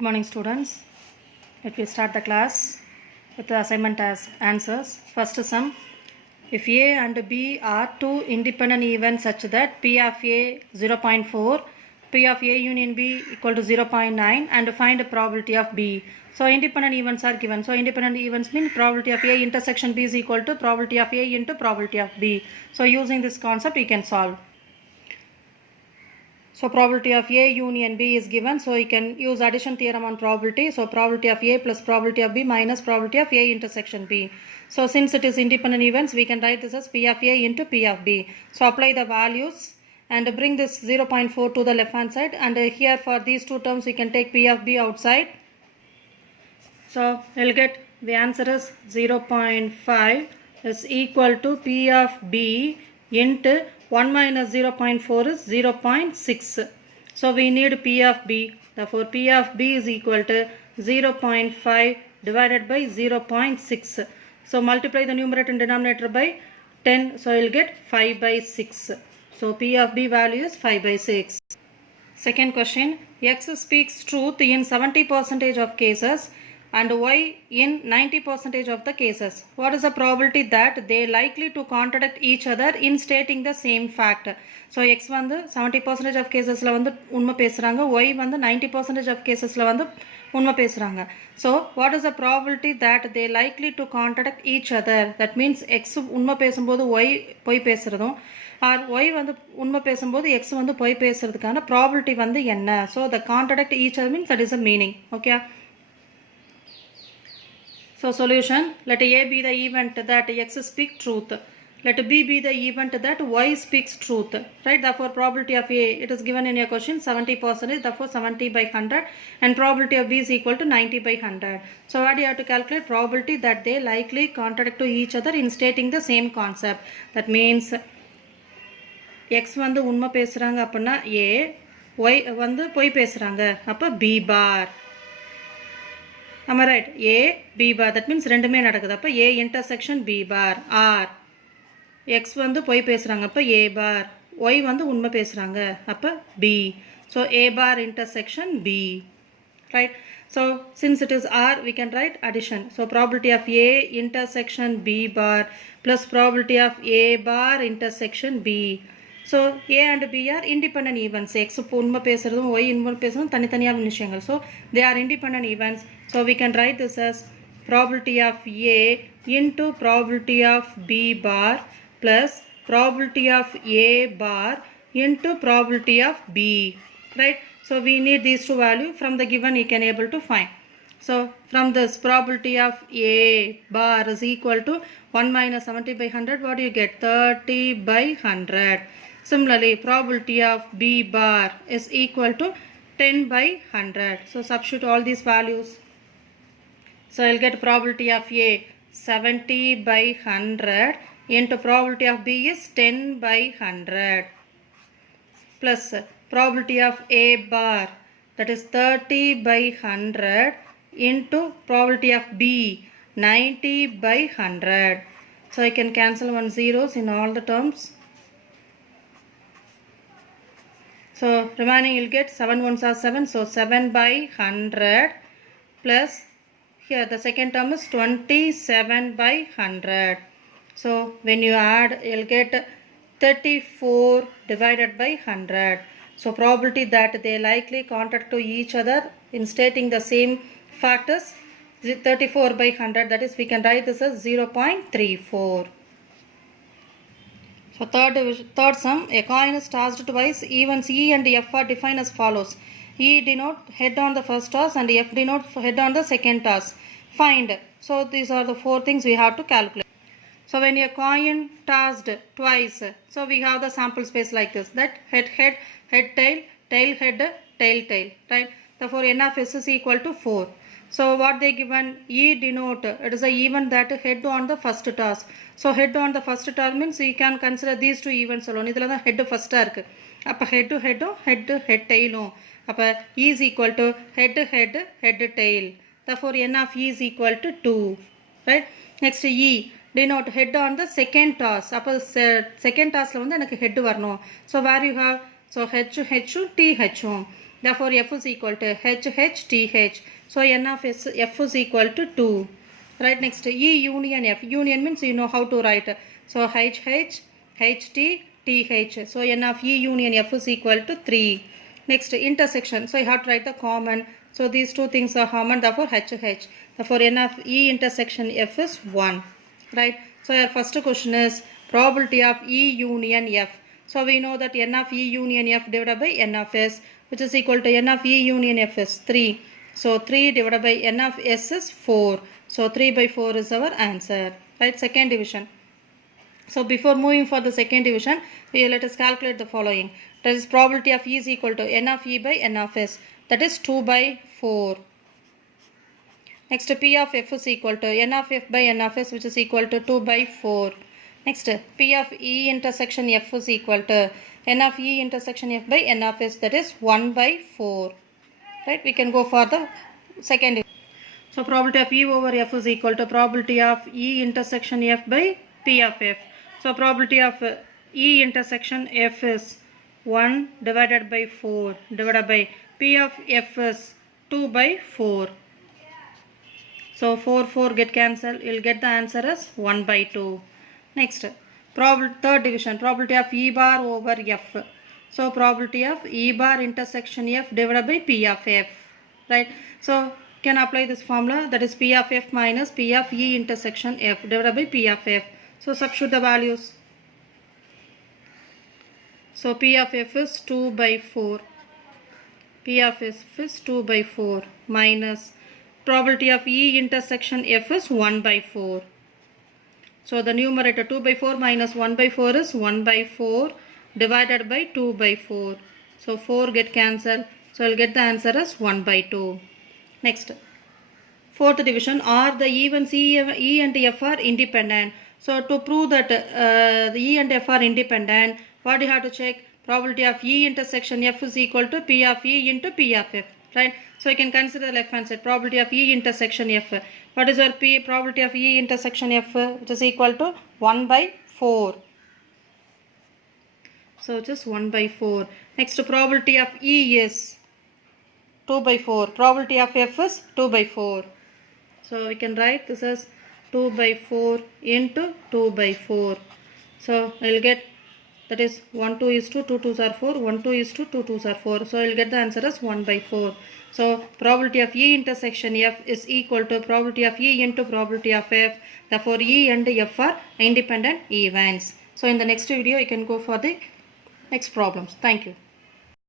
Good morning, students. Let me start the class with the assignment as answers. First sum. If A and B are two independent events such that P of A 0.4, P of A union B equal to 0.9 and find the probability of B. So independent events are given. So independent events mean probability of A intersection B is equal to probability of A into probability of B. So using this concept we can solve. So probability of A union B is given. So you can use addition theorem on probability. So probability of A plus probability of B minus probability of A intersection B. So since it is independent events, we can write this as P of A into P of B. So apply the values and bring this 0.4 to the left hand side. And here for these two terms, we can take P of B outside. So we'll get the answer is 0.5 is equal to P of B into 1 minus 0.4 is 0.6. So we need P of B. Therefore P of B is equal to 0.5 divided by 0.6. So multiply the numerator and denominator by 10. So you'll get 5 by 6. So P of B value is 5 by 6. Second question. X speaks truth in 70% of cases and Y in 90% of the cases. What is the probability that they likely to contradict each other in stating the same fact? So X வந்து 70% of casesல வந்து உண்மை பேசுறாங்க, Y வந்து 90% of casesல வந்து உண்மை பேசுறாங்க. So what is the probability that they likely to contradict each other? That means X உண்மை பேசும்போது Y பொய் பேசுறதும் or Y வந்து உண்மை பேசும்போது X வந்து பொய் பேசுறதுக்கான probability வந்து என்ன? So the contradict each other means that is the meaning. Okay. So solution, let A be the event that X speaks truth. Let B be the event that Y speaks truth. Right? Therefore probability of A, it is given in your question 70%, therefore 70 by 100, and probability of B is equal to 90 by 100. So what do you have to calculate? Probability that they likely contradict to each other in stating the same concept. That means X வந்து உண்மை பேசுறாங்க அப்படின்னா A, Y வந்து பொய் பேசுறாங்க அப்ப B bar. Am I right? A, B bar. That means ரெண்டுமே நடக்குது. அப்ப A intersection B bar. R. X வந்து பொய் பேசுறாங்க அப்ப A bar. Y வந்து உண்மை பேசுறாங்க அப்ப B. So A bar intersection B. Right? So since it is R, we can write addition. So probability of A intersection B bar plus probability of A bar intersection B. So A and B are independent events. X உண்மை பேசுறதும் Y உண்மை பேசுறதும் தனித்தனியான விஷயங்கள். So they are independent events. So we can write this as probability of A into probability of B bar plus probability of A bar into probability of B. Right? So we need these two values. From the given you can able to find. So from this probability of A bar is equal to 1 minus 70 by 100. What do you get? 30 by 100. Similarly, probability of B bar is equal to 10 by 100. So substitute all these values. So I'll get probability of A 70 by 100 into probability of B is 10 by 100 plus probability of A bar, that is 30 by 100 into probability of B 90 by 100. So I can cancel one zeros in all the terms. So remaining you'll get 7 ones are 7. So 7 by 100 plus here the second term is 27 by 100. So when you add, you'll get 34 divided by 100. So probability that they likely contradict to each other in stating the same factors 34 by 100. That is, we can write this as 0.34. So third sum, a coin is tossed twice. Events E and F are defined as follows. E denote head on the first toss and F denote head on the second toss. Find. So these are the four things we have to calculate. So when a coin tossed twice, so we have the sample space like this. That head head, head tail, tail head, tail tail. Right? Therefore N of S is equal to 4. So what they given, E denote, it is a event that head on the first toss. So head on the first toss means you can consider these two events alone. Idhula da head first irukku. Appa head to head, head tail. Appa E is equal to head head tail. Therefore N of E is equal to 2. Right? Next E denote head on the second toss. Appa second toss la vandu enakku head varano. So where you have, so H T H. Therefore, F is equal to H, H, T, H. So, N of F is equal to 2. Right, next, E union F. Union means you know how to write. So, H, H, H, T, T, H. So, N of E union F is equal to 3. Next, intersection. So, I have to write the common. So, these two things are common. Therefore, H, H. Therefore, N of E intersection F is 1. Right. So, our first question is probability of E union F. So, we know that N of E union F divided by N of S, which is equal to N of E union F is 3. So, 3 divided by N of S is 4. So, 3 by 4 is our answer. Right, second division. So, before moving for the second division, let us calculate the following. That is probability of E is equal to N of E by N of S. That is 2 by 4. Next, P of F is equal to N of F by N of S, which is equal to 2 by 4. Next, P of E intersection F is equal to N of E intersection F by N of S, that is 1 by 4. Right, we can go for the second. So, probability of E over F is equal to probability of E intersection F by P of F. So, probability of E intersection F is 1 divided by 4 divided by P of F is 2 by 4. So, 4 get cancelled. You will get the answer as 1 by 2. Next, third division, probability of E bar over F. So, probability of E bar intersection F divided by P of F. Right. So, can apply this formula, that is P of F minus P of E intersection F divided by P of F. So, substitute the values. So, P of F is 2 by 4. P of F is 2 by 4 minus probability of E intersection F is 1 by 4. So, the numerator 2 by 4 minus 1 by 4 is 1 by 4 divided by 2 by 4. So, 4 get cancelled. So, I will get the answer as 1 by 2. Next, fourth division, are the events E and F are independent. So, to prove that the E and F are independent, what do you have to check? Probability of E intersection F is equal to P of E into P of F. Right. So, you can consider the left hand side, probability of E intersection F. What is our probability of E intersection F? Which is equal to 1 by 4. So, just 1 by 4. Next, probability of E is 2 by 4. Probability of F is 2 by 4. So, we can write this as 2 by 4 into 2 by 4. So, I will get, that is 1 2 is 2, 2 2s are 4, 1 2 is 2, 2 2s are 4. So, I will get the answer as 1 by 4. So, probability of E intersection F is equal to probability of E into probability of F. Therefore, E and F are independent events. So, in the next video, you can go for the next problems. Thank you.